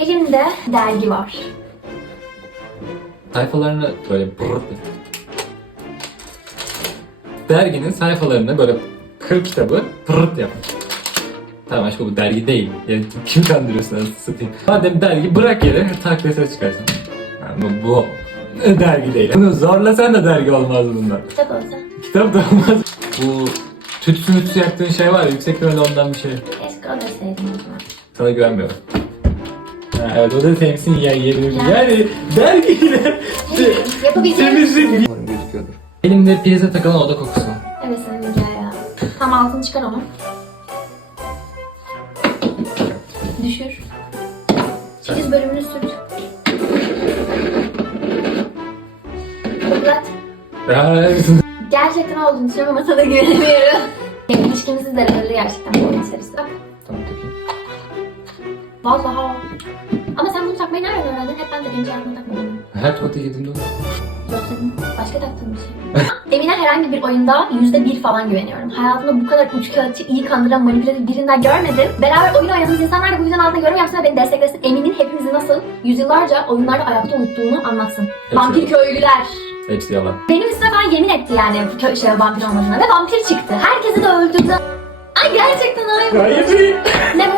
Elimde dergi var. Sayfalarını böyle brrrt. Derginin sayfalarını böyle kır kitabı pırırt yap. Tamam aşkım bu dergi değil. Yani kim kandırıyorsun anasını satayım. Madem dergi bırak yere tak ve ses çıkarsın. Ama bu dergi değil. Bunu zorlasan da dergi olmaz bundan. Kitap olsa. Kitap da olmaz. Bu tütsü mütsü yaktığın şey var ya yüksek ihtimalle ondan bir şey. Keşke o o zaman. Sana güvenmiyorum. Evet o da temsil yer yerim. Yani- dergiyle Yapabileceğim temizlik Umarım gözüküyordur. Elimde prize takılan oda kokusu. Evet senin hikaye. Tam altını çıkar onu. Düşür. 8 bölümünü sürt. Ya, Gerçekten olduğunu düşünüyorum ama sana güvenemiyorum. İlişkimizi de gerçekten bu. Bak. tamam takayım. Vallahi. Ama sen bunu takmayı nereden öğrendin? Hep ben de benim hayatımda takmadım. Her tuvalete girdiğimde olur. Yok senin başka taktığın bir şey. Emine herhangi bir oyunda yüzde bir falan güveniyorum. Hayatımda bu kadar uç kağıtçı, iyi kandıran, manipülatif birinden görmedim. Beraber oyun oynadığımız insanlar da bu yüzden altına yorum yapsın ve beni desteklesin. Emin'in hepimizi nasıl yüzyıllarca oyunlarda ayakta unuttuğunu anlatsın. Vampir köylüler. Hepsi yalan. Benim üstüme falan yemin etti yani kö- şey, vampir olmadığına ve vampir çıktı. Herkesi de öldürdü. Ay gerçekten hayır. Hayır. Ne.